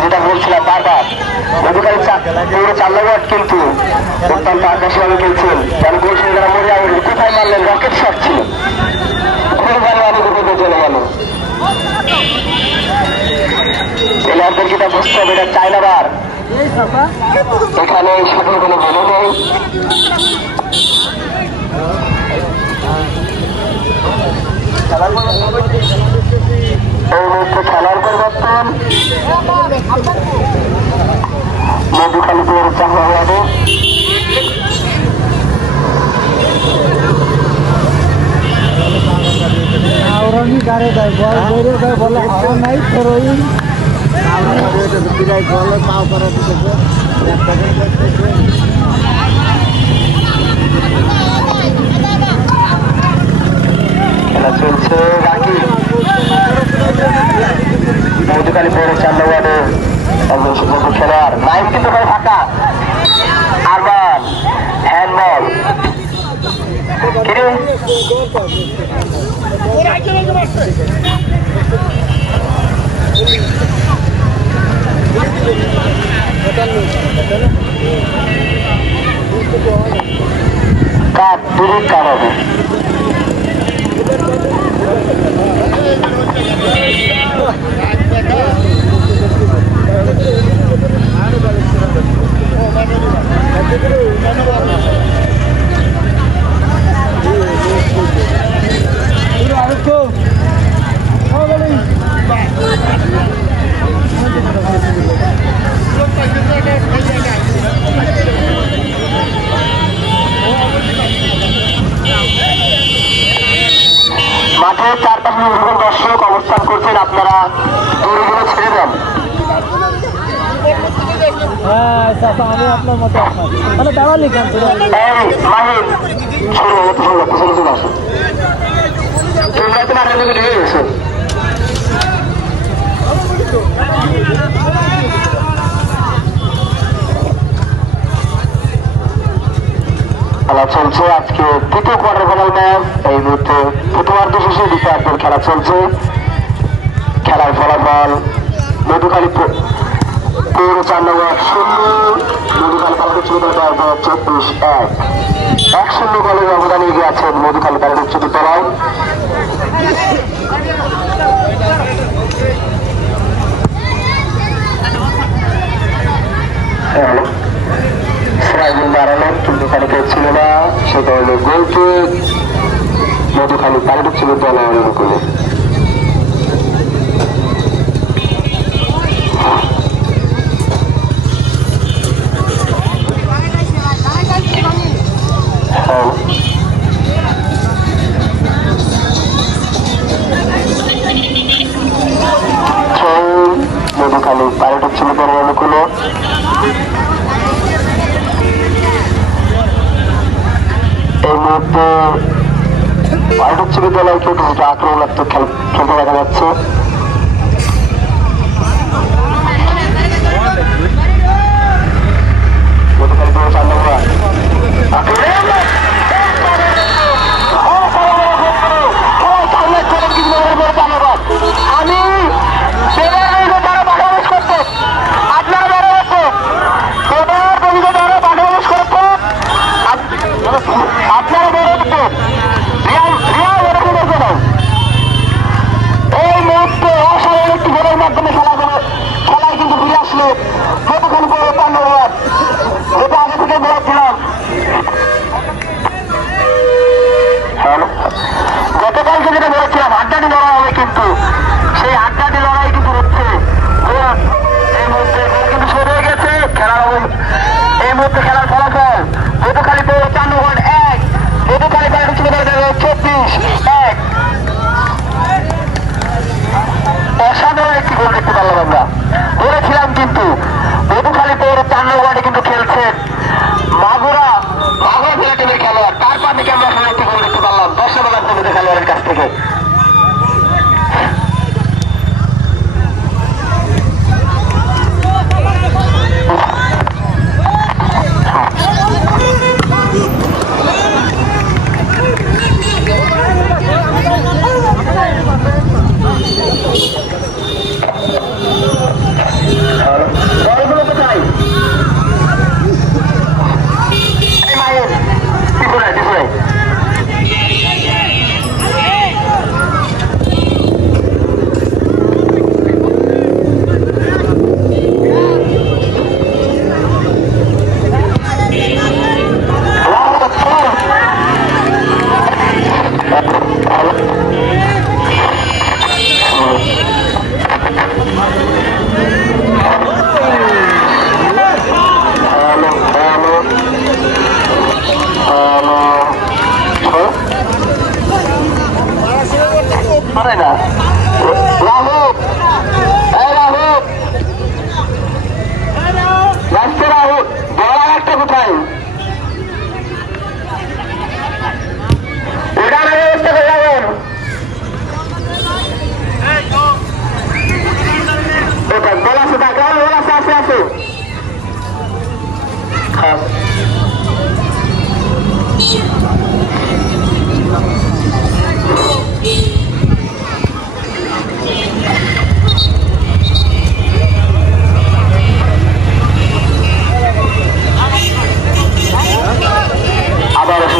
যেটা বলছিলাম বারবার মধুকালী পুরো 4 নম্বর কিন্তু অত্যন্ত আকর্ষণীয় খেলছেন যেমন বলছেন যারা মরে যাবেন কোথায় মারলেন রকেট শট ছিল ঘুরে গেল আমি ঘুরে চলে গেল প্লেয়ারদের যেটা বুঝতে হবে এটা চায় না বার এখানে শটের কোনো মনে নেই এই মুহূর্তে খেলার পরিবর্তন মধুকালীপুর চাহাবাদে আওরানি গাড়ি দেয় বল বেরে দেয় বলে হাওয়া নাই তোর ওই বিরাট বল পাও করা দিতেছে খেলা চলছে রাকি মধুকালীপুর 4 নম্বরে একজন সুযোগ্য খেলোয়াড় লাইন কিন্তু ভাই ফাঁকা আরমান হ্যান্ডবল কিরে কাপ দূরে কার হবে মাঠে 4-5 দর্শক অবস্থান করছেন আপনারা দড়িগুলো ছেড়ে দেন আমি আপনার মতো মানে দাঁড়ালি কেন মাহিন পিছনে চলে আসো তোমরা তো মাঠের দিকে ঢেকে গেছো খেলা চলছে আজকে তৃতীয় কোয়ার্টার ফাইনাল ম্যাচ এই মুহূর্তে প্রথমার্ধ শেষে দ্বিতীয়ার্ধের খেলা চলছে খেলার ফলাফল মধুকালীপুর 4 নম্বর 0 মধুকালী পালাট উচ্চ বিদ্যালয় 24-1 1-0 গোলের ব্যবধানে এগিয়ে আছেন মধুকালী পালাট উচ্চ বিদ্যালয় বাড়ানো কিন্তু খানিকে ছিল না সে কারণে গোলকে মধুকালী পালাট উচ্চ বিদ্যালয়ের অনুকূলে মধুকালী পালাট উচ্চ বিদ্যালয়ের অনুকূলে এই মুহূর্তে পালাট উচ্চ বিদ্যালয়কে কিছুটা আক্রমণাত্মক খেলতে দেখা যাচ্ছে মধুকালীপুর 4 নম্বর আমি এই মুহূর্তে অসাধারণ একটি গোলের মাধ্যমে খেলায় কিন্তু ফিরে আসলো মধুকালীপুর 4 নম্বর যেটা আগে থেকে বলেছিলাম গতকালকে যেটা বলেছিলাম আড্ডাটি লড়াই হবে কিন্তু সেই আড্ডাটি লড়াই কিন্তু হচ্ছে এই মুহূর্তে গোল কিন্তু শুরু হয়ে গেছে এই মুহূর্তে খেলার ফলাফল মধুকালীপুর 4 নম্বর 1 মধুকালী পালাট উচ্চ বিদ্যালয় 24-1 অসাধারণ একটি গোল দেখতে পারলাম আমরা বলেছিলাম কিন্তু মধুকালীপুর 4 নম্বরে কিন্তু খেলছেন মাগুরা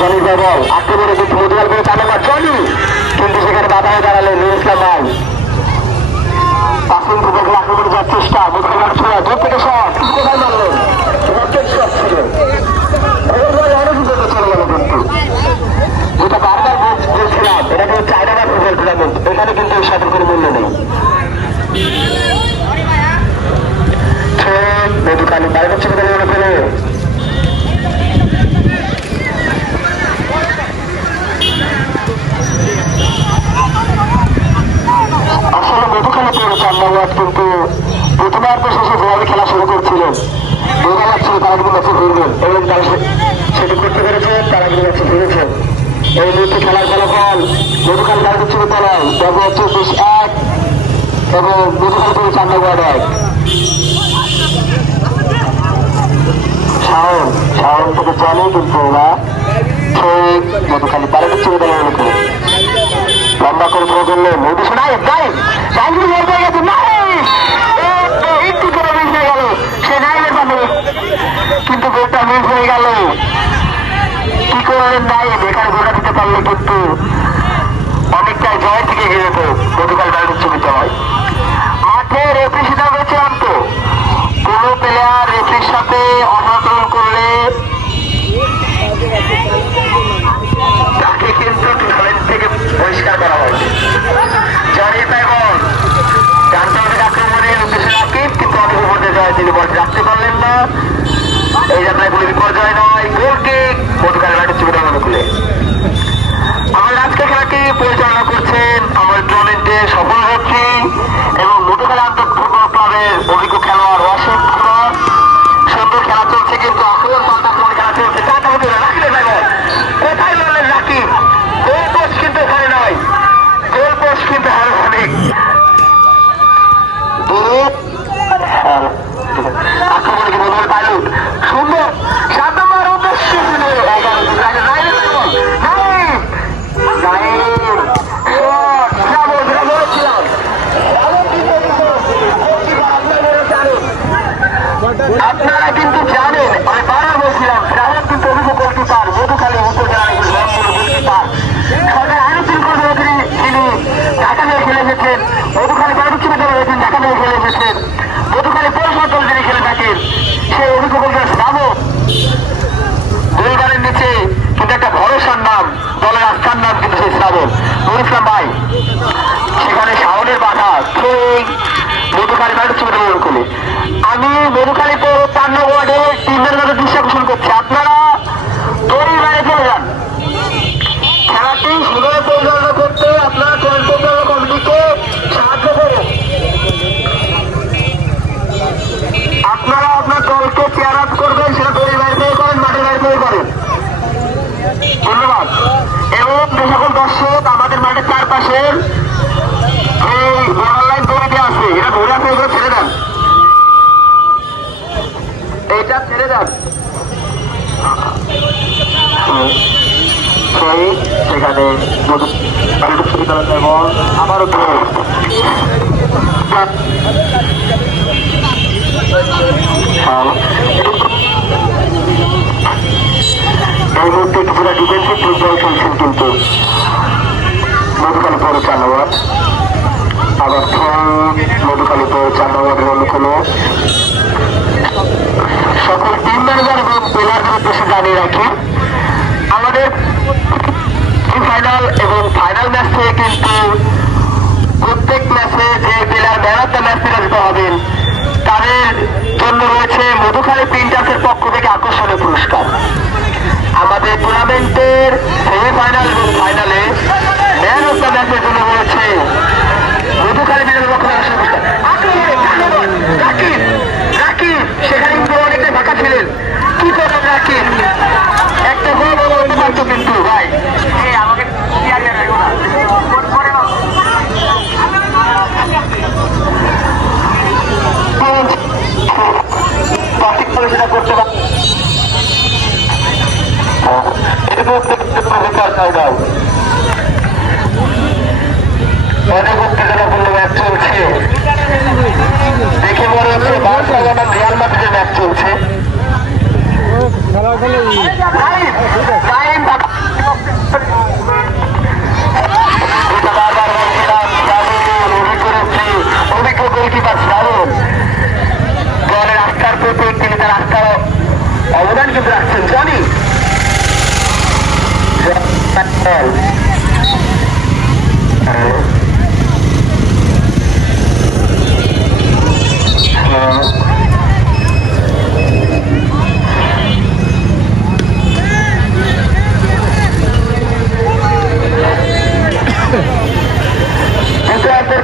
জনি বল আক্রমণে কিন্তু মধুয়াল করে চালাবার জনি, কিন্তু সেখানে বাধা হয়ে দাঁড়ালেন নুর ইসলাম ভাই। পাসিং ফুটবল আক্রমণে যাওয়ার চেষ্টা, মধুয়াল ছোড়া দূর থেকে শট, কোথায় মারলেন রকেট শট ছিল, অনেক দূরে চলে গেল। কিন্তু যেটা বারবার বলছিলাম, এটা কিন্তু চায়না ফুটবল টুর্নামেন্ট, এখানে কিন্তু এই শটের কোনো মূল্য নেই। মধুকালী বাইরে হচ্ছে কোথায় মনে পেলে আসলে মধুখালী পেয়ে চান্নাবাদ কিন্তু প্রথমার্ধ শেষে যেভাবে খেলা শুরু করছিলেন বোঝা যাচ্ছিল তারা কিন্তু ম্যাচে ফিরবেন এবং তারা সেটি করতে পেরেছে, তারা কিন্তু ম্যাচে ফিরেছেন। এই মুহূর্তে খেলার ফলাফল মধুখালী বাইরে হচ্ছে বিদ্যালয় 24-1 এবং মধুখালী পেয়ে চান্নাবাদ 1। শাওন থেকে চলে কিন্তু ওরা ঠিক মধুখালী বাইরে হচ্ছে বিদ্যালয় করে লম্বা করে থ্রো করলে মধু শোনায় একটু করে মিস হয়ে গেল, সে নাইমের পাবে কিন্তু গোলটা মিস হয়ে গেল। কি করলেন নাইম, এখানে গোলটা দিতে পারলে কিন্তু অনেকটাই জয় থেকে গিয়ে যেত মধুকালী বাইরে উচ্চ বিদ্যালয়। মাঠে রেফারি সিদ্ধান্ত হয়েছিলাম তো কোন প্লেয়ার রেফারির সাথে অনাচরণ করলে তাকে কিন্তু টুর্নামেন্ট থেকে বহিষ্কার করা হয়েছে। জনি পাইবল জানতে হবে আক্রমণের উদ্দেশ্যে রাকিব, কিন্তু অনেক উপর দিয়ে যায় তিনি বলটি রাখতে পারলেন না। এই যাত্রায় কোনো বিপর্যয় নয়, গোল কিক মধুকালী বাইরে সুবিধা মনে করে। আমাদের আজকে খেলাটি পরিচালনা করছেন আমার টুর্নামেন্টে সফল হচ্ছি এবং মধুকালী আন্তর্জাতিক ফুটবল ক্লাবের অভিজ্ঞ খেলোয়াড় ওয়াসিম কুমার। সুন্দর খেলা চলছে কিন্তু আক্রমণ পাল্টা আক্রমণ খেলা চলছে, চারটা মধ্যে রাকিবের পাইবল কোথায় বললেন রাকিব, গোল পোস্ট কিন্তু এখানে নয়, গোল পোস্ট কিন্তু আরো অনেক আক্রমণে কিন্তু মধুকালী পাইলট সুন্দর 7 নম্বর উদ্দেশ্য ছিল 11 আপনারা কিন্তু জানেন, আমি বারবার বলছিলাম গ্রাহক কিন্তু অভিযোগ গোলকিপার মধুখালী উপজেলার গোলকিপার সরকার আলোচনা করবে তিনি ঢাকা নিয়ে খেলে এসেছেন, মধুখালী পরবর্তী হয়েছেন ঢাকা নিয়ে খেলে এসেছেন, মধুখালী পৌরসভা দল যিনি খেলে থাকেন সেই অভিযোগ যাবো দুইবারের নিচে কিন্তু একটা ভরসার নাম, দলের আস্থার নাম কিন্তু সেই শ্রাবণ নুর ইসলাম ভাই। সেখানে শাওনের বাধা ঠিক মধুখালী বাইরে ছবিটা মনে করলে আমি মধুখালী পৌর 4 নম্বর ওয়ার্ডে টিমের মধ্যে দৃশ্য আকর্ষণ করছি, আপনারা দড়ির বাইরে চলে যান। খেলাটি সুন্দর পরিচালনা করতে আপনারা পরিচালনা কমিটিকে সাহায্য করুন, আপনারা আপনার দলকে চেয়ার আপ করবেন, সেটা দড়ির বাইরে থেকে করেন, মাঠের বাইরে থেকে করেন। ধন্যবাদ। এবং যে সকল দর্শক আমাদের মাঠের চারপাশের এই বর্ডার লাইন দড়িতে আছে, এটা ধরে আছে, এগুলো ছেড়ে দেন, এইটা ছেড়ে দেন। সেখানে এবং আমারও এই মুহূর্তে কিছুটা ডিফেন্সিভ ফুটবল খেলছেন কিন্তু মধুখালী পৌর 4 নম্বর, আবার মধুখালী পৌর 4 নম্বরের অনুকূলে সকল টিম ম্যানেজার এবং প্লেয়ারদের উদ্দেশ্যে জানিয়ে রাখি আমাদের ফাইনাল এবং ফাইনাল ম্যাচ থেকে কিন্তু প্রত্যেক ম্যাচে যে player man of the match নির্বাচিত হবেন তাদের জন্য রয়েছে মধুখালী প্রিন্টার্সের পক্ষ থেকে আকর্ষণীয় পুরস্কার। আমাদের টুর্নামেন্টের সেমিফাইনাল এবং ফাইনালে ম্যান অফ দ্য ম্যাচের জন্য রয়েছে মধুখালী প্রিন্টার্সের পক্ষ থেকে পুরস্কার। রাকিব রাকিব সেখানে কিন্তু অনেকটা ফাঁকা ছিলেন, কি করবেন রাকিব, একটা গোল বলতে পারতো কিন্তু ভাই আমাকে সেটা করতে পারে অধিকার চাই দাও। অনেক উত্তেজনাপূর্ণ ম্যাচ চলছে, দেখে মনে হচ্ছে বার্সেলোনা বনাম রিয়াল মাদ্রিদের ম্যাচ চলছে। বারবার বলছিলাম অভিজ্ঞ গোলকিপার শ্রাবণ দলের আস্থার প্রতীক, তিনি তার আস্থার অবদান কিন্তু রাখছেন। জনি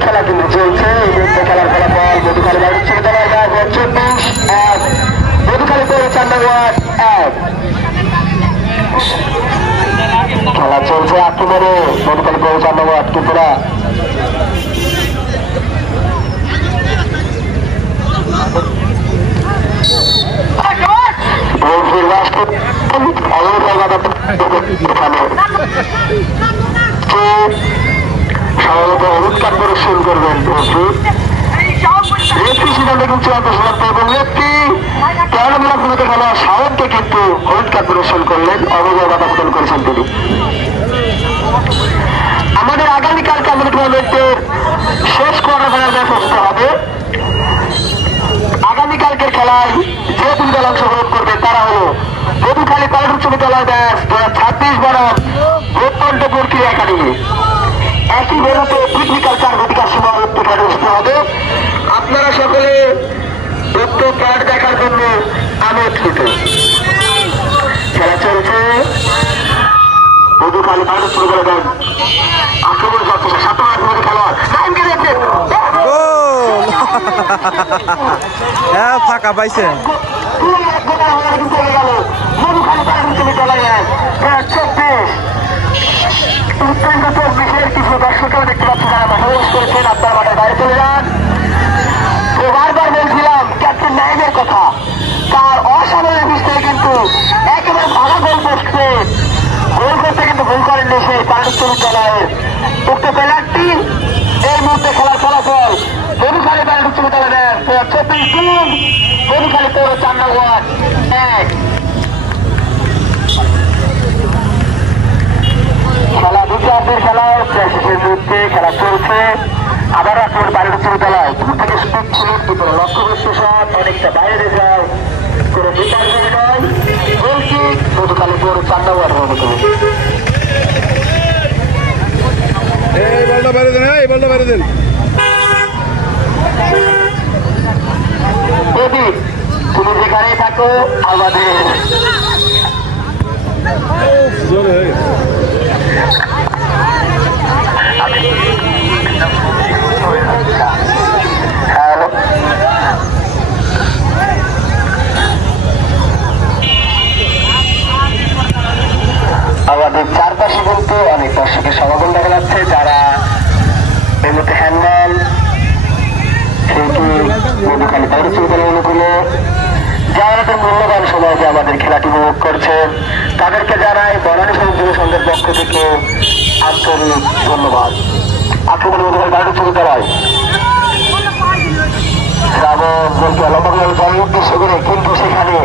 খেলা কিন্তু চলছে। এই মুহূর্তে খেলার ফলাফল মধুখালী বাড়ির ছেলেতলার গাছ 24-1, মধুখালী পৌর চান্দাবাদ 1। খেলা চলছে আক্রমণে মধুখালী পৌর চান্দাবাদ ত্রিপুরা। সম্ভবত অনুৎকার প্রদর্শন করবেন সিদ্ধান্ত কিন্তু এবং ব্যক্তি কেরালা পুরোতে খেলা শাওনকে কিন্তু অনুৎকার প্রদর্শন করলেন, অবৈধ বাধা প্রদান করেছেন তিনি। আমাদের আগামীকালকে আমাদের টুর্নামেন্টের শেষ কোয়ার্টার ফাইনাল ম্যাচ আসতে হবে। আগামীকালকের খেলায় যে দুই দল অংশগ্রহণ করবে তারা হল মধুখালী পাইলট উচ্চ বিদ্যালয় ব্যাচ 2026 বনাম প্রত্যন্তপুর ক্রীড়া একাডেমি। একই বেরোতে টেকনিক্যাল 4 ঘটিকার সময় উত্তরখানে বসতে হবে। আপনারা সকলে উক্ত কার্ড দেখার জন্য আমন্ত্রিত। খেলা চলছে মধুখালী পাইলট উচ্চ বিদ্যালয় ব্যাচ আক্রমণ যাচ্ছে 7 মধ্যে খেলোয়াড় ফাঁকা পাইছে মধুখালী পাইলট উচ্চ বিদ্যালয় ব্যাচ 24 কিছু দর্শকেও দেখতে পাচ্ছি যারা বসবাস করেছেন। আপনার মাঠের বাইরে চলে যান। তো বারবার বলছিলাম ক্যাপ্টেন নাইমের কথা, তার অসাধারণ বিষয়ে কিন্তু একেবারে ভালো গোল করছে, গোল করতে কিন্তু ভুল করেননি সেই পাইলট বিদ্যালয়ের উক্ত প্লেয়ারটি। এই মুহূর্তে খেলার ফলাফল মধুখালী পাইলট উচ্চ বিদ্যালয়ের 24 মধুখালী পৌর চান্দাবাদ 1। খেলা দুটো খেলা শেষের মুহূর্তে খেলা চলছে। আবার আপনার পাইলট উচ্চ বিদ্যালয় দূর থেকে স্পিড ছিল দুপুরে লক্ষ্যবস্তু শট অনেকটা বাইরে যায় করে বিপর্যয় নয়। গোলকি মধুখালী পৌর চান্দাবাদ মনে করি তুমি যেখানেই থাকো আমাদের আমাদের চারপাশে কিন্তু অনেক দর্শকের সমাগম দেখা যাচ্ছে, যারা এই মুহূর্তে হ্যান্ডবল মধুখালী পাইলট উচ্চ বিদ্যালয় অনুকূলে যারা তো মূল্যবান সময় যে আমাদের খেলাটি উপভোগ করছেন তাদেরকে জানাই বনানী সৌন্দর্য সংঘের পক্ষ থেকে আন্তরিক ধন্যবাদ। আক্রমণ মধুখালী পাইলট উচ্চ বিদ্যালয় শ্রাবণ বলতে লম্বা জল উদ্দেশ্য করে কিন্তু সেখানে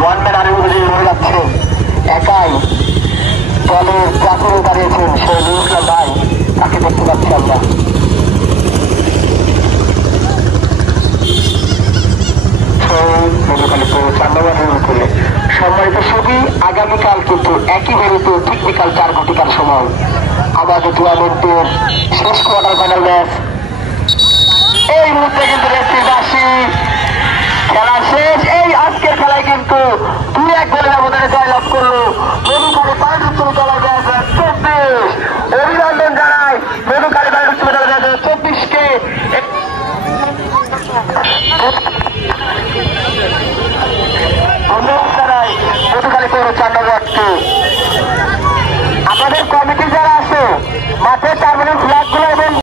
ওয়ান ম্যান আরে উঠে রয়ে যাচ্ছেন একাই দলের চাকরি দাঁড়িয়েছেন সেই নিউজলা ভাই, তাকে দেখতে পাচ্ছি আমরা। মধুখালী পৌর চান্দাবাদের উপরে সম্মানিত ছবি। আগামীকাল কিন্তু একই বেরোতে টেকনিক্যাল 4 ঘটিকার সময় আমাদের টুর্নামেন্টের শেষ কোয়ার্টার ফাইনাল ম্যাচ। এই মুহূর্তে কিন্তু রেফারি খেলা শেষ। এই আজকের খেলায় কিন্তু 2-1 গোলের ব্যবধানে জয়লাভ করলো মধুখালী পাইলট উচ্চ বিদ্যালয় ব্যাচ 24। অভিনন্দন জানাই মধুখালী পাইলট উচ্চ বিদ্যালয় ব্যাচ 24-কে। ধন্যবাদ জানাই মধুখালী পৌর চান্দাবাদকে। আমাদের কমিটি যারা আছে মাঠে টার্মিনাল ফ্ল্যাগ গুলো এবং